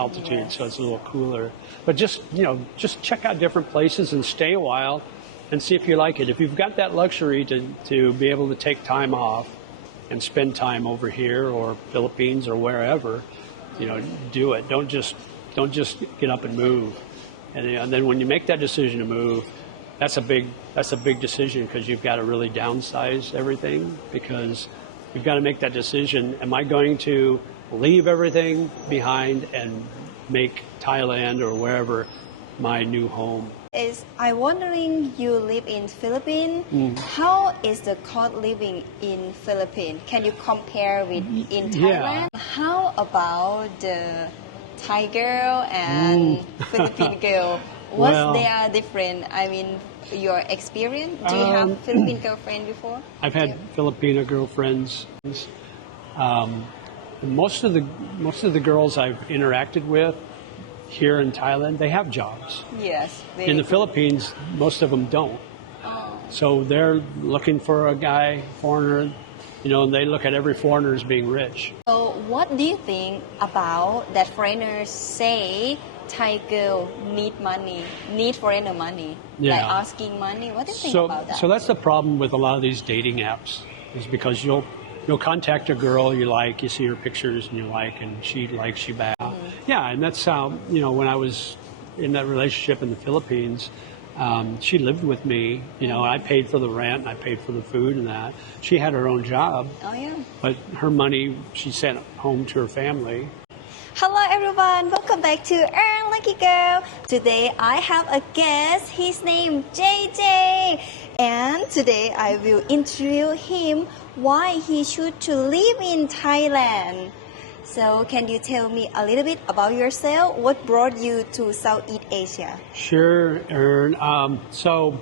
altitude, so it's a little cooler. But just, just check out different places and stay a while and see if you like it. If you've got that luxury to be able to take time off and spend time over here or Philippines or wherever, do it. Don't just get up and move. And then when you make that decision to move, that's a big decision, because you've got to really downsize everything, because you've got to make that decision. Am I going to leave everything behind and make Thailand or wherever my new home? I'm wondering, you live in Philippines. How is the cost living in Philippines? Can you compare with in Thailand? Yeah. How about the Thai girl and Philippine girl? What's their different? I mean, your experience? Do you have Philippine girlfriend before? I've had Filipino girlfriends. Most of the girls I've interacted with here in Thailand, they have jobs. Yes. In the Philippines, most of them don't. So they're looking for a guy, foreigner, and they look at every foreigner as being rich. So what do you think about that foreigners say Thai girl need foreigner money, like asking money? What do you think about that? So that's the problem with a lot of these dating apps, is because you'll contact a girl you like, you see her pictures and you like, and she likes you back. Yeah, and that's how, when I was in that relationship in the Philippines, she lived with me, and I paid for the rent and I paid for the food and that. She had her own job. Oh, yeah. But her money she sent home to her family. Hello everyone, welcome back to Earn Lucky Girl. Today I have a guest, his name JJ. And today I will introduce him why he should to live in Thailand. So can you tell me a little bit about yourself? What brought you to Southeast Asia? Sure, Earn. So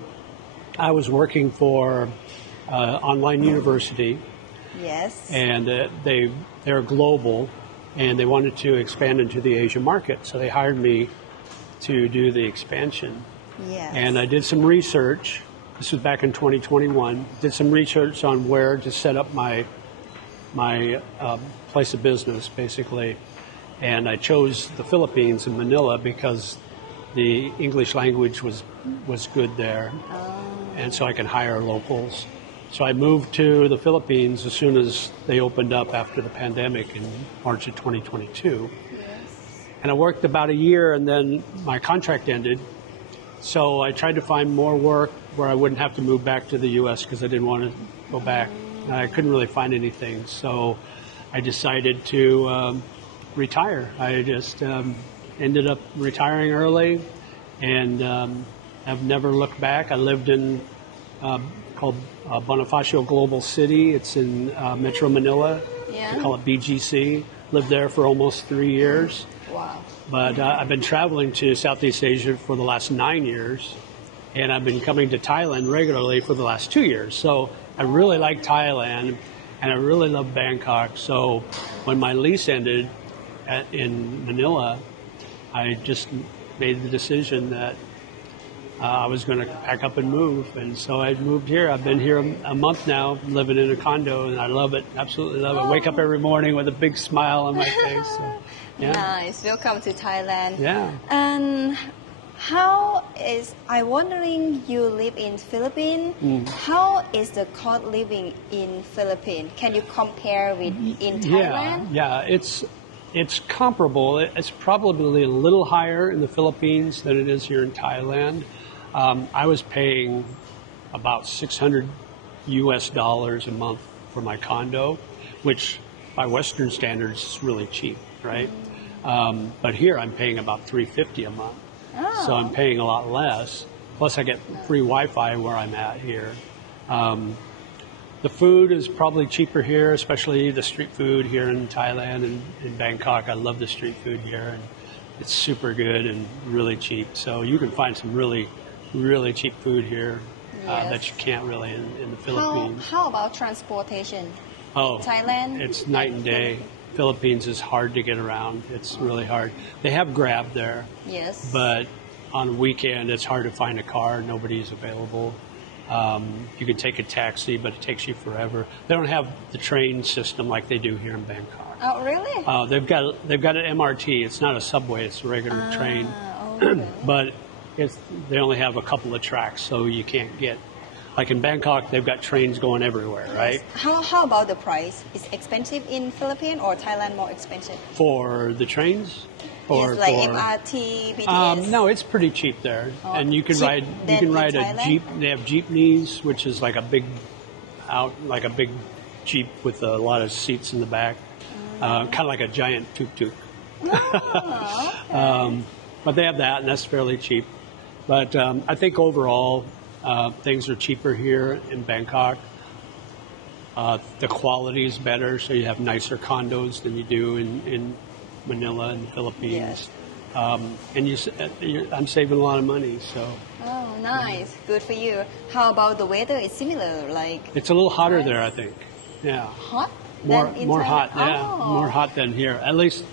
I was working for online university. Yes. And they're global, and they wanted to expand into the Asia market. So they hired me to do the expansion. Yes. And I did some research. This was back in 2021. Did some research on where to set up my place of business, basically. And I chose the Philippines in Manila because the English language was good there. And so I could hire locals. So I moved to the Philippines as soon as they opened up after the pandemic in March of 2022. Yes. And I worked about a year, and then my contract ended. So I tried to find more work where I wouldn't have to move back to the U.S. because I didn't want to go back. I couldn't really find anything. So I decided to retire. I just ended up retiring early, and I've never looked back. I lived in called Bonifacio Global City. It's in Metro Manila. Yeah. They call it BGC. Lived there for almost 3 years. Wow. But I've been traveling to Southeast Asia for the last 9 years, and I've been coming to Thailand regularly for the last 2 years. So I really like Thailand, and I really love Bangkok. So when my lease ended in Manila, I just made the decision that I was going to pack up and move. And so I moved here. I've been here a month now, living in a condo, and I love it. Absolutely love it. Wake up every morning with a big smile on my face. So, yeah. Nice. Welcome to Thailand. Yeah. And I'm wondering, you live in Philippines. How is the cost living in Philippines? Can you compare with in Thailand? Yeah, it's comparable. It's probably a little higher in the Philippines than it is here in Thailand. I was paying about $600 a month for my condo, which by Western standards is really cheap, right? But here I'm paying about $350 a month. Oh. So I'm paying a lot less. Plus I get free Wi-Fi where I'm at here. The food is probably cheaper here, especially the street food here in Thailand and in Bangkok. I love the street food here, and it's super good and really cheap. So you can find some really, really cheap food here that you can't really in the Philippines. How about transportation? Oh, Thailand? It's night and day. Philippines is hard to get around. It's really hard. They have Grab there. Yes. But on a weekend, it's hard to find a car. Nobody's available. You can take a taxi, but it takes you forever. They don't have the train system like they do here in Bangkok. Oh, really? They've got an MRT. It's not a subway. It's a regular train, Okay. but they only have a couple of tracks, so you can't get. Like in Bangkok, they've got trains going everywhere, right? How about the price? Is expensive in Philippines or Thailand more expensive? For the trains, or Yes, like for, MRT, BTS. no, it's pretty cheap there, and you can cheap ride. You than can in ride a Thailand? jeep. They have jeepneys, which is like a big jeep with a lot of seats in the back, kind of like a giant tuk-tuk. Oh, okay. But they have that, and that's fairly cheap. But I think overall, things are cheaper here in Bangkok. The quality is better, so you have nicer condos than you do in Manila and the Philippines. Yes. And I'm saving a lot of money, so. Oh, nice. Good for you. How about the weather? It's similar, like It's a little hotter there, I think. Yeah. hot? More than in more Thailand? hot, yeah. Oh. More hot than here, at least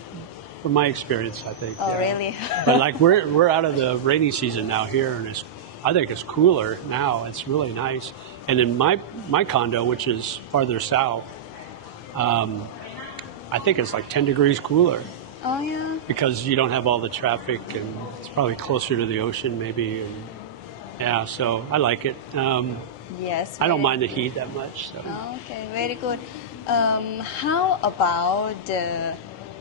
from my experience, I think. Oh, yeah. really? But like we're out of the rainy season now here, and I think it's cooler now. It's really nice. And in my condo, which is farther south, I think it's like 10 degrees cooler Oh, yeah. because you don't have all the traffic, and it's probably closer to the ocean, maybe. And yeah, so I like it. Yes. I don't very mind the good. heat that much. So. Okay, very good. How about the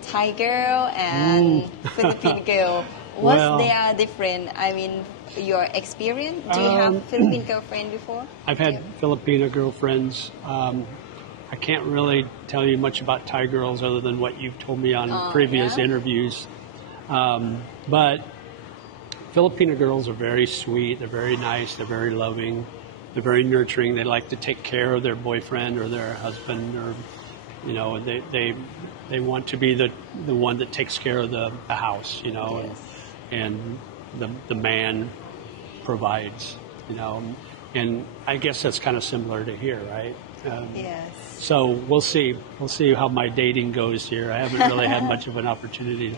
Thai girl and Philippine girl? What's Well- their different? I mean, your experience? Do you have Philippine girlfriend before? I've had Filipino girlfriends. I can't really tell you much about Thai girls other than what you've told me on previous yeah? interviews. But Filipino girls are very sweet. They're very nice. They're very loving. They're very nurturing. They like to take care of their boyfriend or their husband, or they want to be the one that takes care of the house, Yes. and the man provides, and I guess that's kind of similar to here, right? Yes. So we'll see how my dating goes here. I haven't really had much of an opportunity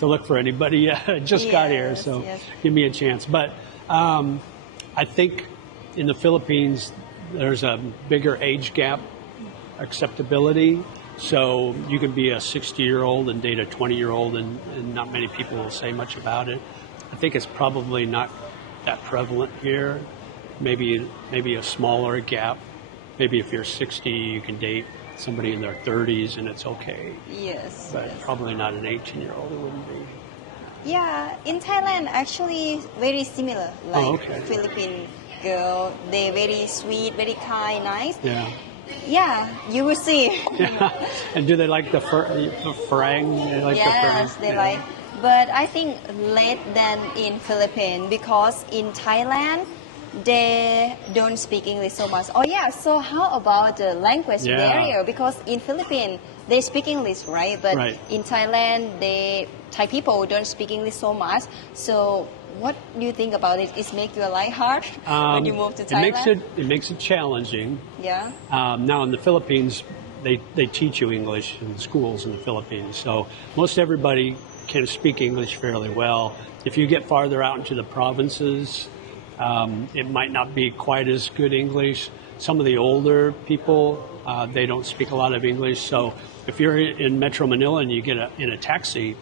to look for anybody. I just got here, Yes, so yes. give me a chance. But I think in the Philippines there's a bigger age gap acceptability. So you can be a 60-year-old and date a 20-year-old, and not many people will say much about it. I think it's probably not that prevalent here. Maybe a smaller gap. Maybe if you're 60, you can date somebody in their 30s and it's okay. Yes. But yes. probably not an 18-year-old. It wouldn't be. Yeah, in Thailand, actually very similar. Like okay. Philippine girl, they very sweet, very kind, nice. Yeah. Yeah, you will see. Yeah. And do they like the farang? They like the Yes, farang? they Yeah. like. But I think less than in Philippines, because in Thailand they don't speak English so much. Oh yeah, so how about the language Yeah. barrier? Because in Philippines they speak English, right? But Right. in Thailand, Thai people don't speak English so much. So what do you think about it? It make your life hard when you move to Thailand? It makes it challenging. Yeah. Now in the Philippines, they teach you English in schools in the Philippines, so most everybody can speak English fairly well. If you get farther out into the provinces, it might not be quite as good English. Some of the older people, they don't speak a lot of English. So if you're in Metro Manila and you get in a taxi,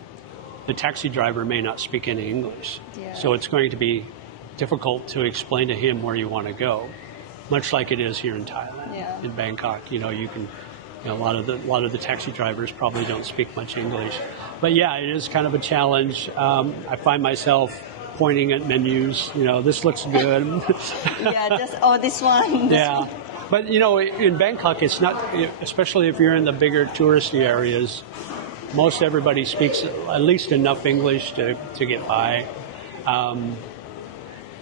the taxi driver may not speak any English. Yeah. So it's going to be difficult to explain to him where you want to go, much like it is here in Thailand, Yeah. in Bangkok. A lot of the taxi drivers probably don't speak much English. But yeah, it is kind of a challenge. I find myself pointing at menus. This looks good. Yeah, just this one. Yeah. But in Bangkok, it's not, especially if you're in the bigger touristy areas, most everybody speaks at least enough English to get by.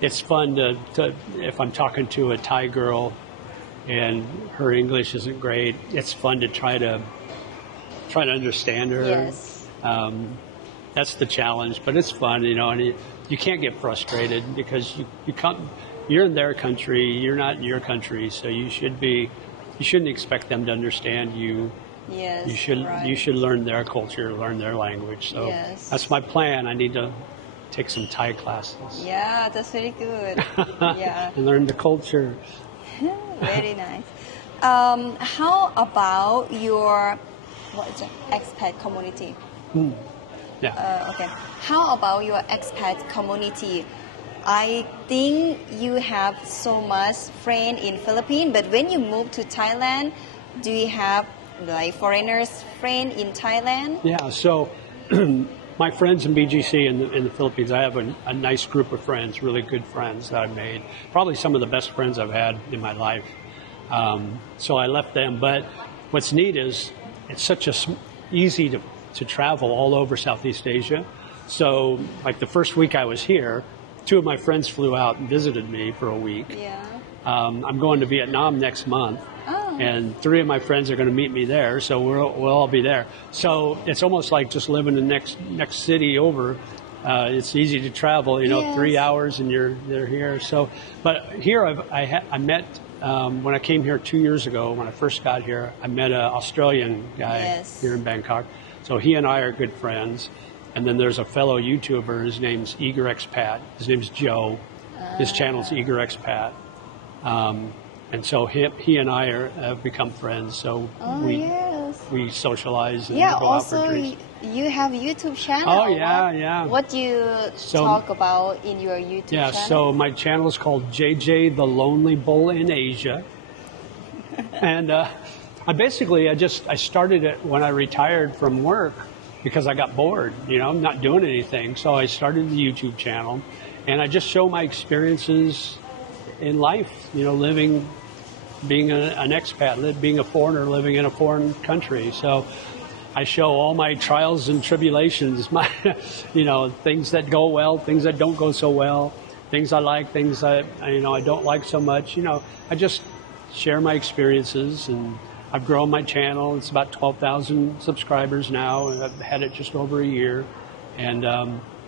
It's fun to if I'm talking to a Thai girl and her English isn't great, it's fun to try to understand her. Yes. That's the challenge, but it's fun, and you can't get frustrated because you can't. You're in their country, you're not in your country, so you shouldn't expect them to understand you. Yes. You should learn their culture, learn their language. So Yes. that's my plan. I need to take some Thai classes. Yeah, that's very good. Yeah. And learn the culture. Very nice. How about your What's an expat community? Yeah. Okay. How about your expat community? I think you have so much friend in Philippines, but when you move to Thailand, do you have like foreigners friend in Thailand? Yeah. So my friends in BGC in the Philippines, I have a nice group of friends, really good friends that I've made. Probably some of the best friends I've had in my life. So I left them. But what's neat is it's such easy to travel all over Southeast Asia. So like the first week I was here, 2 of my friends flew out and visited me for a week. Yeah. I'm going to Vietnam next month. And 3 of my friends are going to meet me there, so we'll all be there. So it's almost like just living in the next city over. It's easy to travel, Yes. 3 hours and they're here. So, but here I met when I came here 2 years ago. When I first got here, I met an Australian guy Yes. here in Bangkok. So he and I are good friends. And then there's a fellow YouTuber. His name's Eager Expat. His name's Joe. His channel's Eager Expat. And so he and I have become friends. So we socialize and Yeah. go out for Also, drinks. you have YouTube channel. Oh yeah, yeah. What do you talk about in your YouTube Yeah, channel? so my channel is called JJ the Lonely Bull in Asia. And I started it when I retired from work because I got bored, I'm not doing anything. So I started the YouTube channel and I just show my experiences in life, being an expat, being a foreigner living in a foreign country. So I show all my trials and tribulations, my, things that go well, things that don't go so well, things I like, things I don't like so much. I just share my experiences, and I've grown my channel. It's about 12,000 subscribers now, and I've had it just over a year. And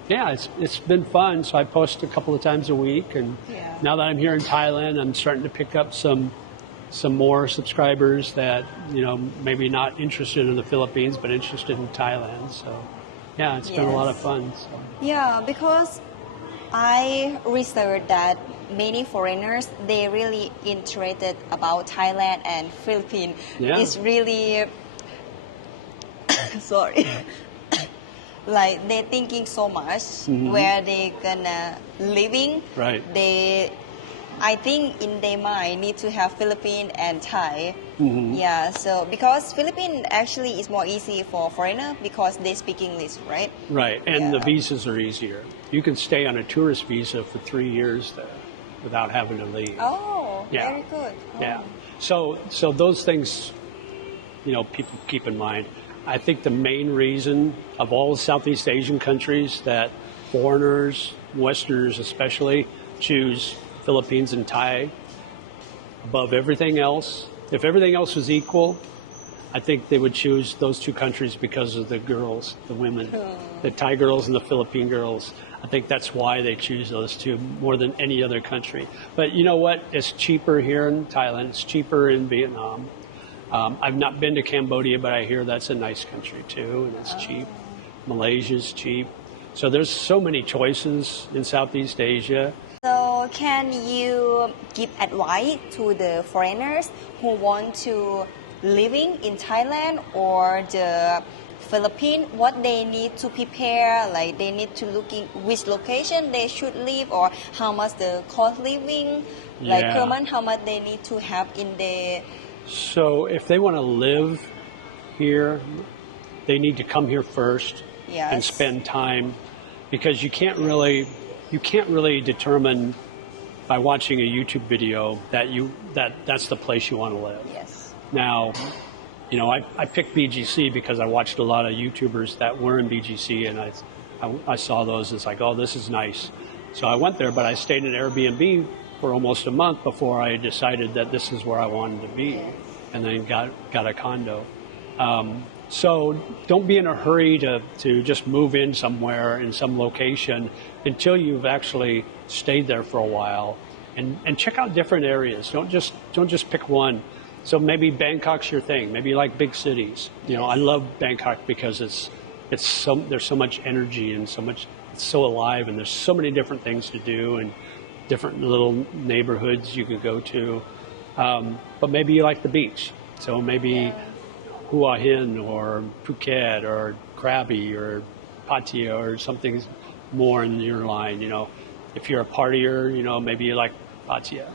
it's been fun. So I post a couple of times a week, and now that I'm here in Thailand, I'm starting to pick up some more subscribers that maybe not interested in the Philippines but interested in Thailand. So it's been a lot of fun. So. Yeah, because I researched that many foreigners, they really interested about Thailand and Philippines. Yeah. It's really sorry. Like they're thinking so much where they gonna living. Right. I think in their mind need to have Philippines and Thai. Yeah, so because Philippines actually is more easy for foreigner because they speak English, right? Right, and the visas are easier. You can stay on a tourist visa for 3 years there without having to leave. Oh, very good. Oh. Yeah. So those things, people keep in mind. I think the main reason of all the Southeast Asian countries that foreigners, Westerners especially, choose Philippines and Thai above everything else. If everything else was equal, I think they would choose those 2 countries because of the girls, the women, the Thai girls and the Philippine girls. I think that's why they choose those 2 more than any other country. But you know what? It's cheaper here in Thailand. It's cheaper in Vietnam. I've not been to Cambodia, but I hear that's a nice country too, and it's cheap. Malaysia's cheap. So there's so many choices in Southeast Asia. So can you give advice to the foreigners who want to living in Thailand or the Philippines, what they need to prepare, like they need to look in which location they should live, or how much the cost living, like per month, how much they need to have in the... So if they want to live here, they need to come here first and spend time, because you can't really determine by watching a YouTube video that's the place you want to live. Yes. Now, I picked BGC because I watched a lot of YouTubers that were in BGC, and I saw those. It's like, oh, this is nice. So I went there, but I stayed in Airbnb for almost a month before I decided that this is where I wanted to be, and then got a condo. So don't be in a hurry to just move in somewhere in some location until you've actually stayed there for a while, and check out different areas. Don't just pick one. So maybe Bangkok's your thing. Maybe you like big cities. I love Bangkok because there's so much energy and it's so alive, and there's so many different things to do and different little neighborhoods you could go to. But maybe you like the beach. So maybe Hua Hin or Phuket or Krabi or Pattaya or something more in your line. If you're a partier, maybe you like Pattaya.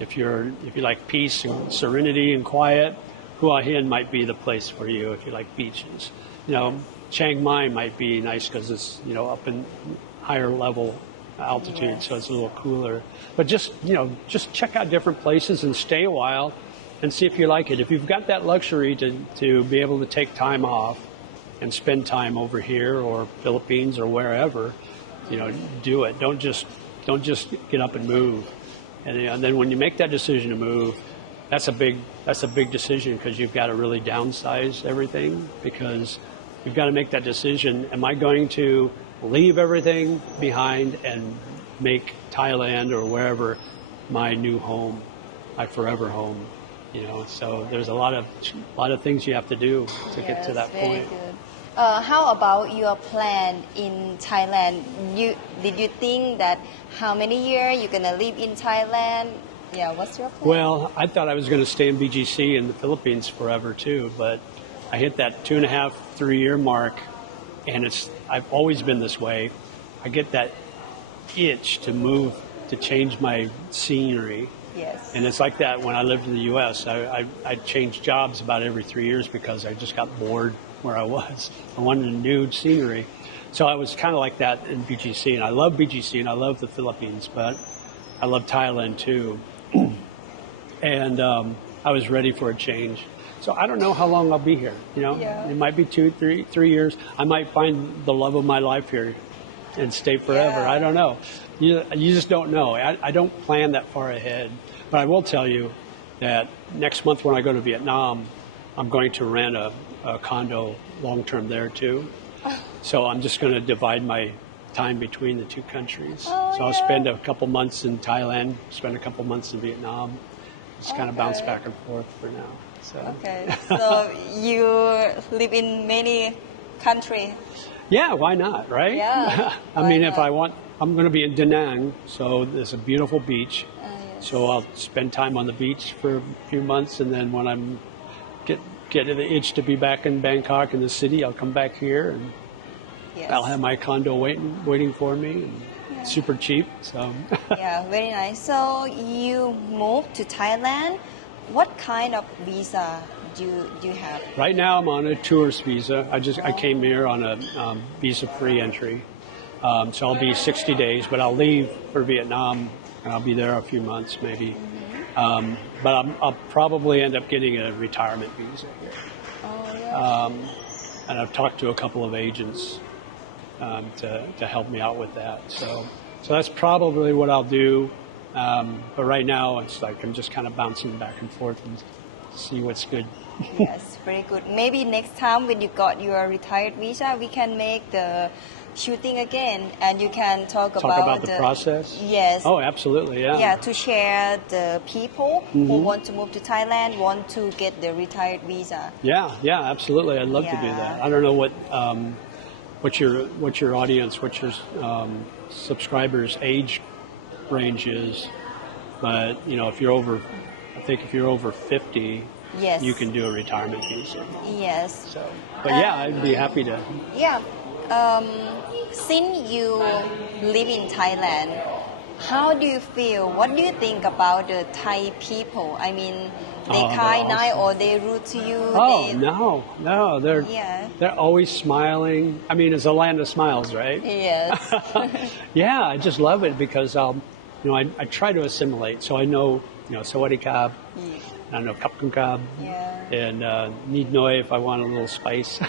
If you like peace and serenity and quiet, Hua Hin might be the place for you. If you like beaches, Chiang Mai might be nice because it's up in higher level altitude, Yes. so it's a little cooler. But just check out different places and stay a while and see if you like it. If you've got that luxury to be able to take time off and spend time over here or Philippines or wherever, do it. Don't just get up and move. And then when you make that decision to move, that's a big decision because you've got to really downsize everything, because you've got to make that decision. Am I going to leave everything behind and make Thailand or wherever my new home, my forever home? So there's a lot of things you have to do to get to that very point. Good. How about your plan in Thailand? Did you think that how many years you're gonna live in Thailand? Yeah, what's your plan? Well, I thought I was going to stay in BGC in the Philippines forever too, but I hit that 2.5, 3 year mark, and I've always been this way. I get that itch to move, to change my scenery. Yes. And it's like that when I lived in the U.S. I changed jobs about every 3 years because I just got bored where I was. I wanted a new scenery. So I was kind of like that in BGC, and I love BGC and I love the Philippines, but I love Thailand too. And I was ready for a change. So I don't know how long I'll be here. Yeah. It might be 2, 3 years. I might find the love of my life here and stay forever. Yeah. I don't know. You just don't know. I don't plan that far ahead. But I will tell you that next month when I go to Vietnam, I'm going to rent a condo long term there too. So I'm just going to divide my time between the two countries. So I'll spend a couple months in Thailand, spend a couple months in Vietnam. Just kind of bounce back and forth for now. So. Okay, so you live in many countries. Yeah, why not, right? Yeah, I mean, if I want, I'm going to be in Da Nang, so there's a beautiful beach. Yes. So I'll spend time on the beach for a few months, and then when I'm get the itch to be back in Bangkok in the city, I'll come back here, and Yes. I'll have my condo waiting for me, and super cheap. So Yeah, very nice. So you moved to Thailand. What kind of visa do you have? right now I'm on a tourist visa. I came here on a visa-free entry, so I'll be 60 days, but I'll leave for Vietnam, and I'll be there a few months maybe. But I'll probably end up getting a retirement visa here. Oh, yeah. And I've talked to a couple of agents to help me out with that. So that's probably what I'll do. But right now, it's like I'm just kind of bouncing back and forth and see what's good. Yes, very good. Maybe next time when you got your retired visa, we can make the shooting again, and you can talk about the process? Yes. Oh, absolutely, yeah. Yeah, to share the people who want to move to Thailand, want to get the retired visa. Yeah, absolutely. I'd love to do that. I don't know what your audience, what your subscribers' age range is, but if you're over 50, Yes. you can do a retirement visa. Yes. So, but yeah, I'd be happy to. Yeah. Since you live in Thailand, how do you feel? What do you think about the Thai people? I mean, they kind nice or they rude to you? Oh no, they're always smiling. I mean, it's a land of smiles, right? Yes. Yeah, I just love it because I try to assimilate. So I know Sawadee Kab, I know Kap Kun Kab, and Need Noi if I want a little spice.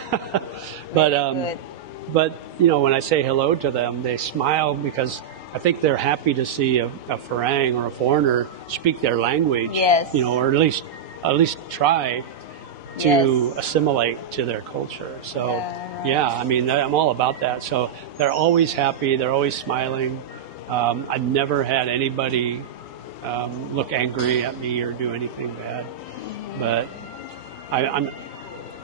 But when I say hello to them, they smile because I think they're happy to see a Farang or a foreigner speak their language. Yes. Or at least try to assimilate to their culture. So I mean, I'm all about that. So they're always happy. They're always smiling. I've never had anybody look angry at me or do anything bad. But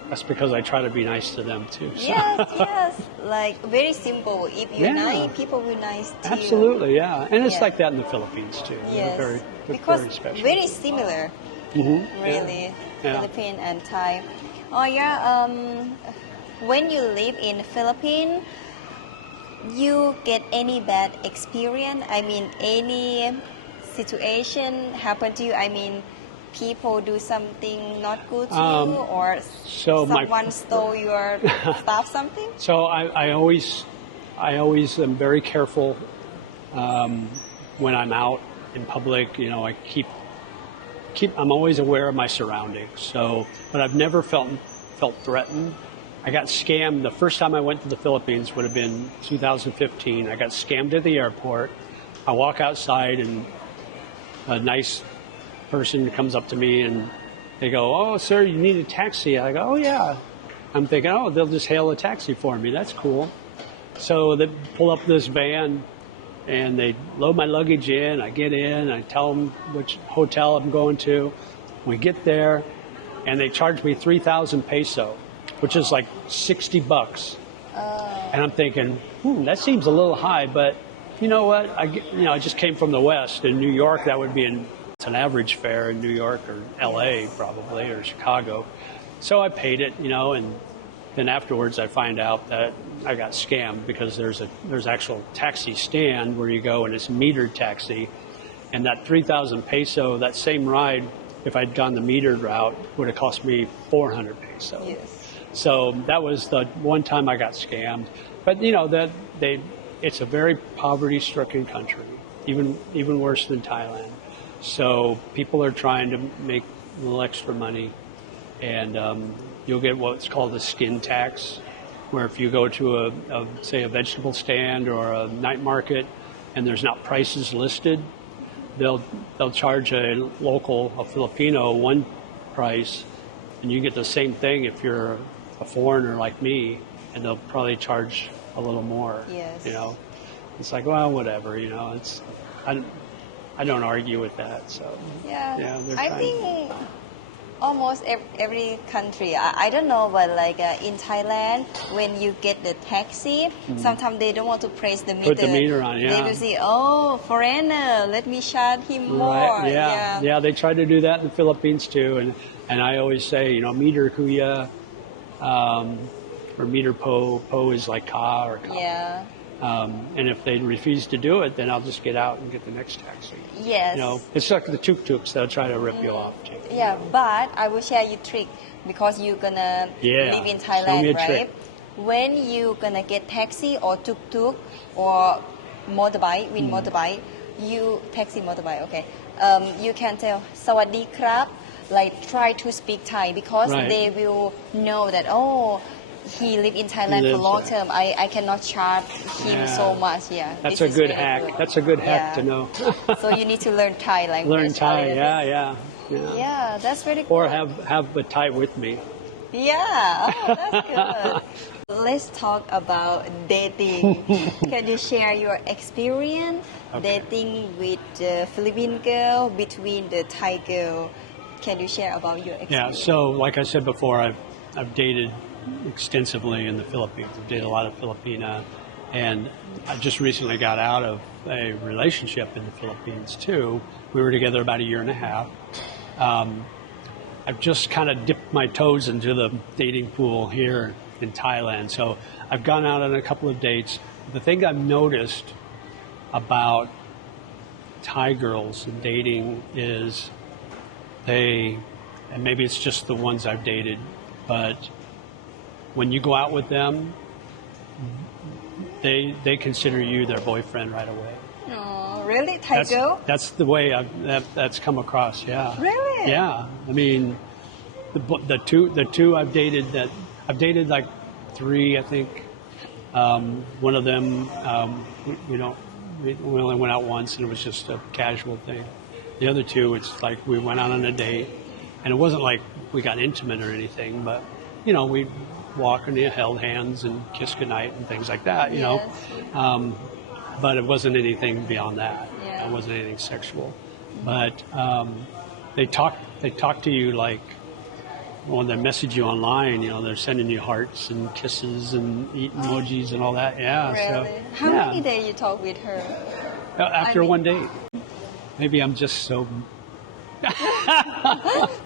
that's because I try to be nice to them too. So. Yes. Like very simple. If you're nice, people will be nice to you. Absolutely, yeah. And it's like that in the Philippines too. Yes. They're because very special. very similar. Mm-hmm. Really, Yeah. Philippine and Thai. Oh yeah. When you live in Philippines, you get any bad experience? I mean, any situation happen to you? I mean, people do something not good to you, or someone stole your stuff, something? So I always am very careful when I'm out in public. You know, I I'm always aware of my surroundings. So, but I've never felt threatened. I got scammed the first time I went to the Philippines would have been 2015. I got scammed at the airport. I walk outside and a nice person comes up to me and they go, "Oh, sir, you need a taxi." I go, "Oh, yeah." I'm thinking, "Oh, they'll just hail a taxi for me. That's cool." So they pull up this van and they load my luggage in. I get in. I tell them which hotel I'm going to. We get there and they charge me 3,000 peso, which is like $60. And I'm thinking, that seems a little high, but you know what? I just came from the West. In New York, that would be it's an average fare in New York or LA probably, or Chicago. So I paid it, and then afterwards I find out that I got scammed because there's actual taxi stand where you go and it's metered taxi. And that 3,000 peso, that same ride, if I'd gone the metered route, would have cost me 400 peso. Yes. So that was the one time I got scammed. But it's a very poverty-stricken country, even worse than Thailand. So people are trying to make a little extra money, and you'll get what's called a skin tax, where if you go to say a vegetable stand or a night market, and there's not prices listed, they'll charge a Filipino one price, and you get the same thing if you're a foreigner like me, and they'll probably charge a little more. Yes. It's like, well, whatever. I don't argue with that. So yeah, I think almost every country. I don't know, but like in Thailand, when you get the taxi, sometimes they don't want to press the meter. Put the meter on, yeah. They will say, "Oh, foreigner, let me charge him more." Right. Yeah. They try to do that in the Philippines too, and I always say, meter kuya, or meter po. Po is like ka or ka. Yeah. And if they refuse to do it, then I'll just get out and get the next taxi. Yes. It's like the tuk-tuks. They'll try to rip you off too. Yeah, but I will share you trick because you're gonna live in Thailand, right? Trick. When you gonna get taxi or tuk-tuk or motorbike, motorbike, taxi motorbike, okay. You can tell "Sawadee krap," like try to speak Thai because they will know that he lived in Thailand for long term. I cannot charge him so much. Yeah, that's a good hack. Good. That's a good hack to know. So you need to learn Thai language. Learn Thai. Yeah. Yeah, that's very cool. Or have the Thai with me. Yeah, that's good. Let's talk about dating. Can you share your experience dating with the Philippine girl between the Thai girl? Can you share about your experience? Yeah. So, like I said before, I've dated extensively in the Philippines. I've dated a lot of Filipina, and I just recently got out of a relationship in the Philippines too. We were together about a year and a half. I've just kind of dipped my toes into the dating pool here in Thailand. So I've gone out on a couple of dates. The thing I've noticed about Thai girls and dating is and maybe it's just the ones I've dated, but when you go out with them, they consider you their boyfriend right away. Oh, really? Thai girl? That's the way that's come across. Yeah. Really? Yeah. I mean, the two I've dated like 3, I think. One of them, we only went out once, and it was just a casual thing. The other 2, it's like we went out on a date, and it wasn't like we got intimate or anything, but we walk and held hands and kissed goodnight and things like that, but it wasn't anything beyond that. It wasn't anything sexual. But they talk to you like when they message you online, they're sending you hearts and kisses and emojis and all that. Yeah. Really? So, how many days you talk with her? After one date. Maybe I'm just so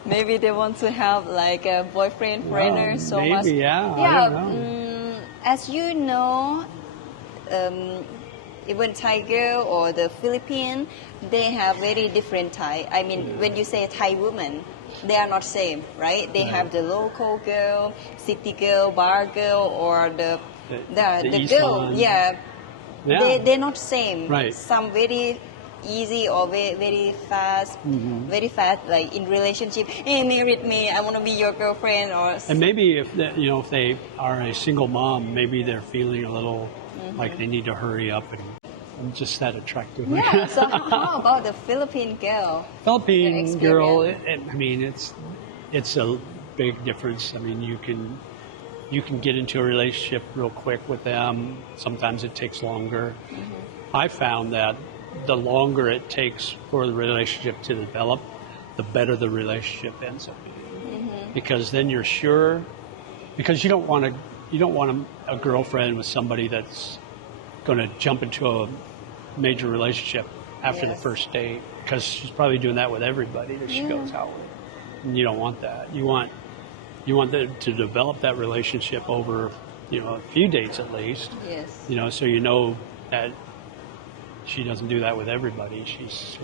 Maybe they want to have like a boyfriend, friend, or so maybe, much. yeah. I Yeah. don't know. As you know, even Thai girl or the Philippine, they have very different Thai. I mean, when you say Thai woman, they are not same, right? They have the local girl, city girl, bar girl, or the East girl. one. Yeah. Yeah. They're not same. Right. Some very easy or very fast, like in relationship. Hey, married me, I want to be your girlfriend, or. And maybe if if they are a single mom, maybe they're feeling a little like they need to hurry up and I'm just that attractive. Yeah. So how about the Philippine girl? Philippine Your girl, experience? I mean, it's a big difference. I mean, you can get into a relationship real quick with them. Sometimes it takes longer. I found that the longer it takes for the relationship to develop, the better the relationship ends up being. Because then you're sure, because you don't want a girlfriend with somebody that's going to jump into a major relationship after the first date, because she's probably doing that with everybody that she goes out with. And you don't want that. You want to develop that relationship over a few dates at least. Yes. So that she doesn't do that with everybody. She's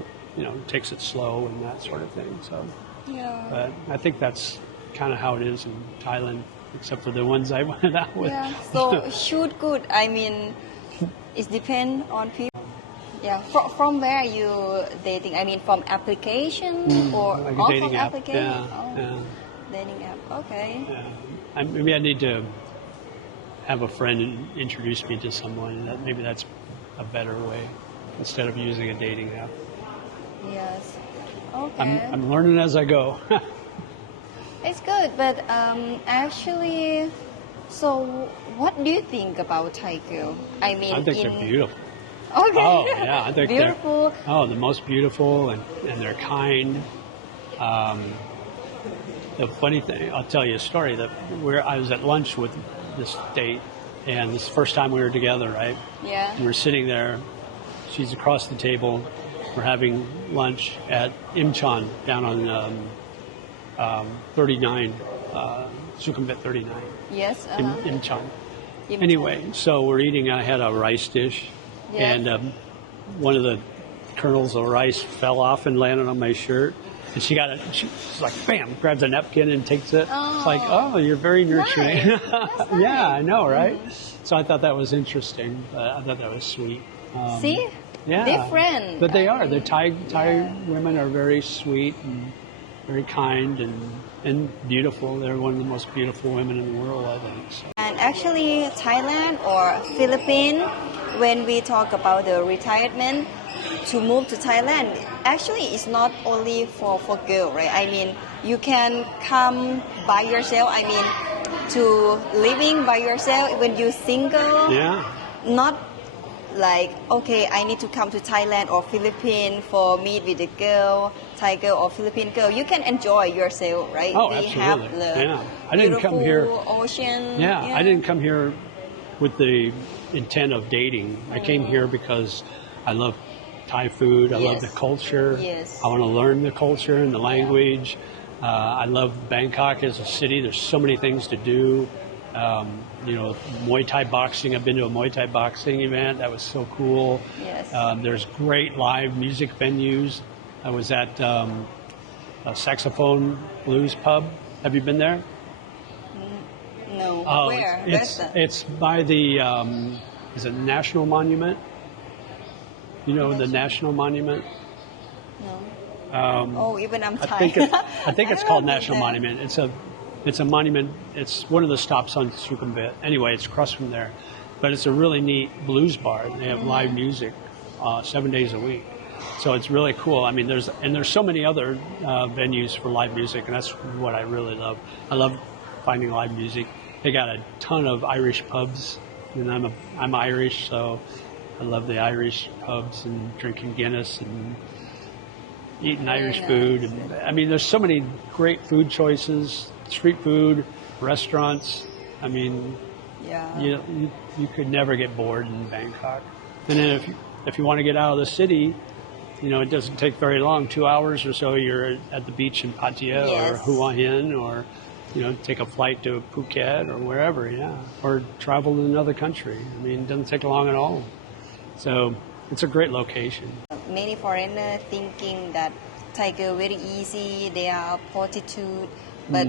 takes it slow and that sort of thing. So Yeah. but I think that's kind of how it is in Thailand, except for the ones I went out with. Yeah. So shoot good. I mean, it depends on people. Yeah. From where are you dating? I mean, from application or like a off dating of app. application? Yeah, Oh, yeah. dating app. Okay. Yeah. Maybe I need to have a friend introduce me to someone. Maybe that's a better way instead of using a dating app. Yes. Okay. I'm learning as I go. It's good, but actually, so what do you think about Thai girl? I mean, I think they're beautiful. Okay. Oh yeah, I think beautiful. the most beautiful, and they're kind. The funny thing, I'll tell you a story. Where I was at lunch with this date, and this is the first time we were together, right? Yeah. And we're sitting there. She's across the table. We're having lunch at Imchan down on 39, Sukhumvit 39. Yes. Imchan. Anyway, so we're eating. I had a rice dish, Yes. and one of the kernels of rice fell off and landed on my shirt. And she's like, bam, grabs a napkin and takes it. Oh. It's like, oh, you're very nurturing. Nice. That's Yeah, nice. I know, right? So I thought that was interesting. I thought that was sweet. See? Yeah. Different. But they are. The Thai women are very sweet and very kind and beautiful. They're one of the most beautiful women in the world, I think. So. And actually, Thailand or Philippines, when we talk about the retirement, to move to Thailand, actually it's not only for girl, right? I mean, you can come by yourself. I mean, to living by yourself when you're single. Yeah. Not like, okay, I need to come to Thailand or Philippines for meet with a girl, Thai girl or Philippine girl. You can enjoy yourself, right? Oh, we absolutely. have the Yeah. I didn't come here. beautiful ocean. Yeah, I didn't come here with the intent of dating. I came here because I love Thai food. I love the Yes. culture. Yes. I want to learn the culture and the language. I love Bangkok as a city. There's so many things to do. Muay Thai boxing. I've been to a Muay Thai boxing event. That was so cool. Yes. There's great live music venues. I was at a saxophone blues pub. Have you been there? No. Oh, Where? It's Where's that? it's by the is it National Monument? You know the National Monument? No. Oh, even I'm I tired. think it's I called don't know National that. Monument. It's a monument. It's one of the stops on Sukhumvit. Anyway, it's across from there, but it's a really neat blues bar. They have live music 7 days a week, so it's really cool. I mean, there's so many other venues for live music, and that's what I really love. I love finding live music. They got a ton of Irish pubs, and I'm Irish, so I love the Irish pubs and drinking Guinness and eating Irish food. And I mean, there's so many great food choices, street food, restaurants. I mean, Yeah. you could never get bored in Bangkok. And then if you want to get out of the city, it doesn't take very long, 2 hours or so. You're at the beach in Pattaya or Hua Hin, or take a flight to Phuket or wherever, or travel to another country. I mean, it doesn't take long at all. So it's a great location. Many foreigners thinking that Thai girl very easy, they are prostitute, but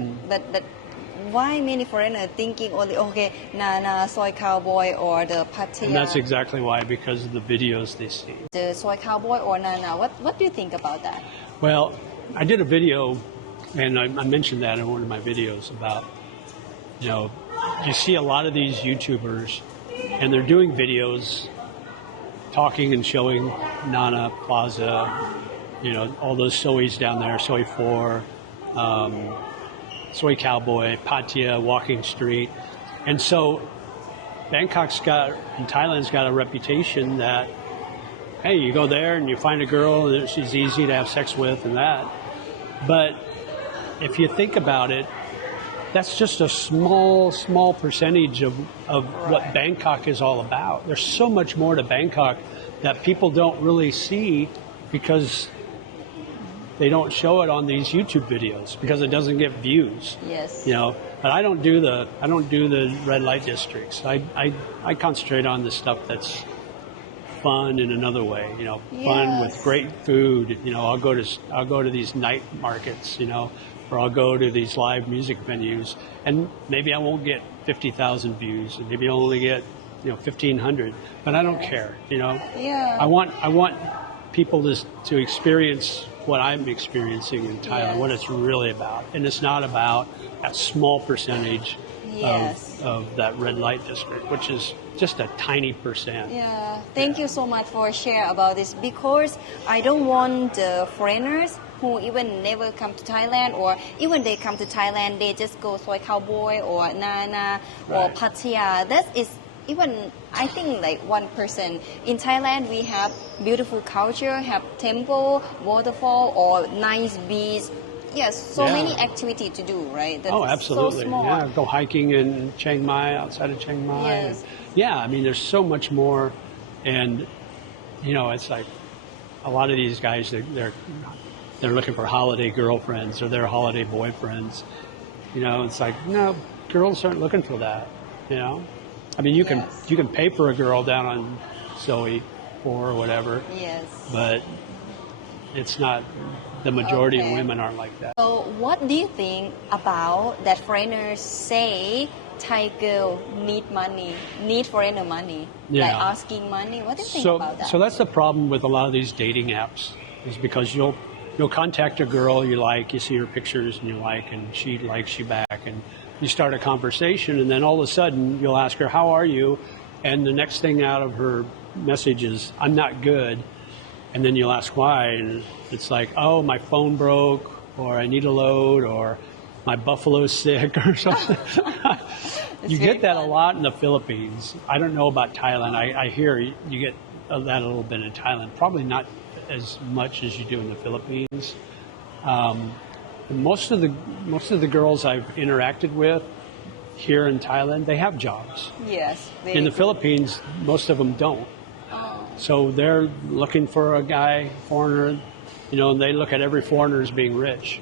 why many foreigners thinking only Nana, soy cowboy or the Pattaya? And that's exactly why, because of the videos they see. The soy cowboy or Nana, what do you think about that? Well, I did a video, and I mentioned that in one of my videos about, you see a lot of these YouTubers, and they're doing videos talking and showing Nana Plaza, all those soys down there, Soy 4, Soy Cowboy, Pattaya, Walking Street. And so and Thailand's got a reputation that, hey, you go there and you find a girl and she's easy to have sex with and that. But if you think about it, that's just a small percentage of what Bangkok is all about. There's so much more to Bangkok that people don't really see because they don't show it on these YouTube videos because it doesn't get views. Yes. But I don't do the red light districts. I concentrate on the stuff that's fun in another way. Fun with great food. I'll go to these night markets. Or I'll go to these live music venues, and maybe I won't get 50,000 views, and maybe I'll only get 1,500. But I don't care. Yeah. I want people to experience what I'm experiencing in Thailand, what it's really about. And it's not about that small percentage of that red light district, which is just a tiny percent. Yeah, thank you so much for sharing about this, because I don't want the foreigners who even never come to Thailand, or even they come to Thailand, they just go Soy Cowboy or Nana or Pattaya. That is even, I think, like 1%. In Thailand, we have beautiful culture, have temple, waterfall, or nice beach. Yes, so many activities to do, right? That absolutely. So small. Yeah, go hiking in Chiang Mai, outside of Chiang Mai. Yes. I mean, there's so much more. And, it's like a lot of these guys, they're looking for holiday girlfriends or their holiday boyfriends. It's like, no, girls aren't looking for that, I mean, you can pay for a girl down on Soy 4 or whatever. Yes. But it's not, the majority of women aren't like that. So what do you think about that foreigners say Thai girl need foreigner money, like asking money? What do you think about that? So that's the problem with a lot of these dating apps, is because you'll contact a girl you like, you see her pictures and you like, and she likes you back, and you start a conversation, and then all of a sudden you'll ask her, how are you? And the next thing out of her message is, I'm not good. And then you'll ask why, and it's like, oh, my phone broke, or I need a load, or my buffalo's sick, or something. You get that a lot in the Philippines. I don't know about Thailand. I hear you get that a little bit in Thailand. Probably not as much as you do in the Philippines. Most of the girls I've interacted with here in Thailand, they have jobs. Yes. In the Philippines, most of them don't. So they're looking for a guy, foreigner, and they look at every foreigner as being rich,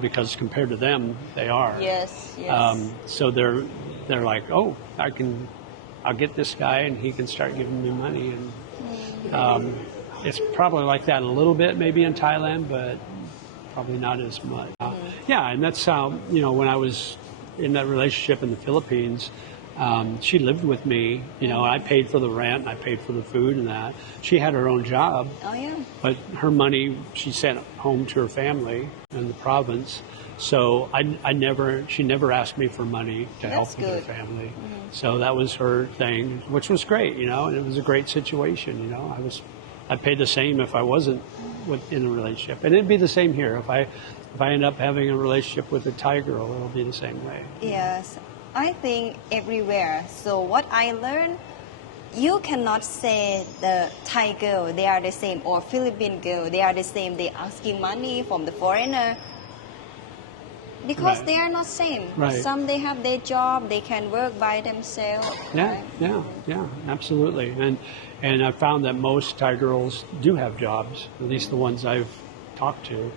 because compared to them, they are. Yes. So they're like, oh, I'll get this guy and he can start giving me money. And it's probably like that a little bit maybe in Thailand, but probably not as much. And that's how, when I was in that relationship in the Philippines, she lived with me. I paid for the rent, and I paid for the food and that. She had her own job. Oh, yeah. But her money she sent home to her family in the province. So she never asked me for money to help with her family. So that was her thing, which was great, and it was a great situation. I'd pay the same if I wasn't in a relationship, and it'd be the same here. If I end up having a relationship with a Thai girl, it'll be the same way. Yes, I think everywhere. So what I learned, you cannot say the Thai girl they are the same, or Philippine girl they are the same. They asking money from the foreigner. Because they are not same. Right. Some they have their job, they can work by themselves. Yeah, right? yeah, absolutely. And I found that most Thai girls do have jobs, at least the ones I've talked to.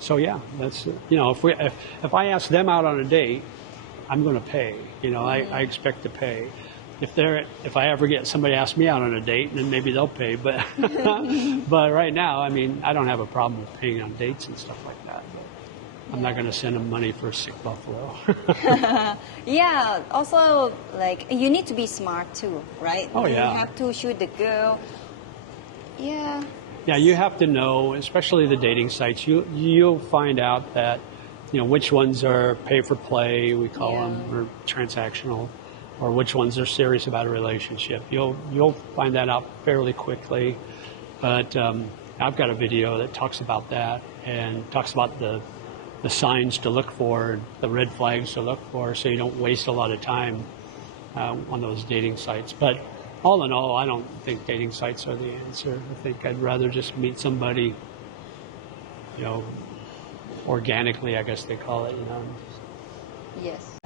So yeah, that's, you know, if I ask them out on a date, I'm going to pay. You know, I expect to pay. If I ever get somebody ask me out on a date, then maybe they'll pay. But but right now, I mean, I don't have a problem with paying on dates and stuff like that. But I'm not going to send them money for a sick buffalo. Yeah. Also, like you need to be smart too, right? Oh yeah. You have to shoot the girl. Yeah. Yeah, you have to know, especially the dating sites. You'll find out that, you know, which ones are pay for play, we call them, or transactional, or which ones are serious about a relationship. You'll find that out fairly quickly. But I've got a video that talks about that and talks about the signs to look for, the red flags to look for, so you don't waste a lot of time on those dating sites. But all in all, I don't think dating sites are the answer. I think I'd rather just meet somebody, you know, organically, I guess they call it, you know. Yes.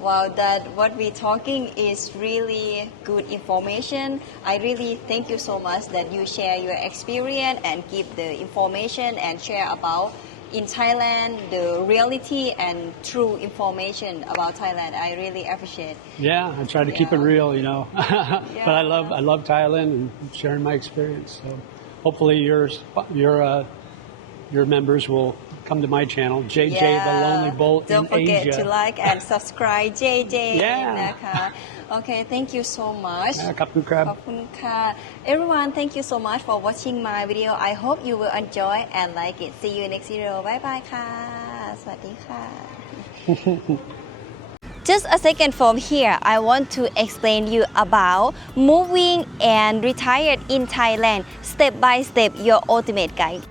Wow, that what we're talking is really good information. I really thank you so much that you share your experience and give the information and share about in Thailand the reality and true information about Thailand. I really appreciate. Yeah, I try to keep it real, you know. But I love Thailand and sharing my experience. So hopefully your members will come to my channel, JJ the Lonely Bull in Asia. Don't forget to like and subscribe JJ นะคะ Okay, thank you so much. ขอบคุณครับ ขอบคุณค่ะ Everyone, thank you so much for watching my video. I hope you will enjoy and like it. See you next video. Bye bye ค่ะ สวัสดีค่ะ Just a second from here, I want to explain you about moving and retired in Thailand, step by step, your ultimate guide.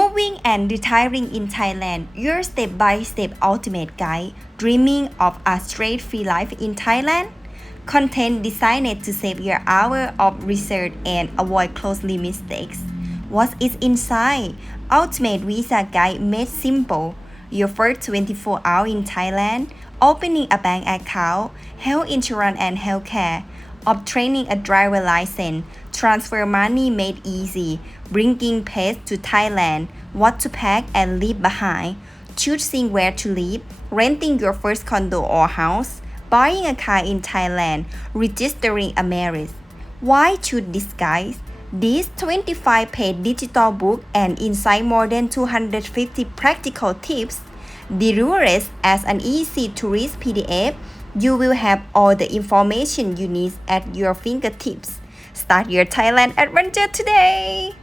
Moving and retiring in Thailand, your step-by-step ultimate guide. Dreaming of a stress-free life in Thailand? Content designed to save your hour of research and avoid costly mistakes. What is inside? Ultimate Visa Guide made simple. Your first 24 hours in Thailand, opening a bank account, health insurance and healthcare, obtaining a driver license, transfer money made easy, bringing pets to Thailand, what to pack and leave behind, choosing where to live, renting your first condo or house, buying a car in Thailand, registering a marriage. Why choose this guide? This 25-page digital book and inside more than 250 practical tips. Delivered as an easy-to-read PDF, you will have all the information you need at your fingertips. Start your Thailand adventure today!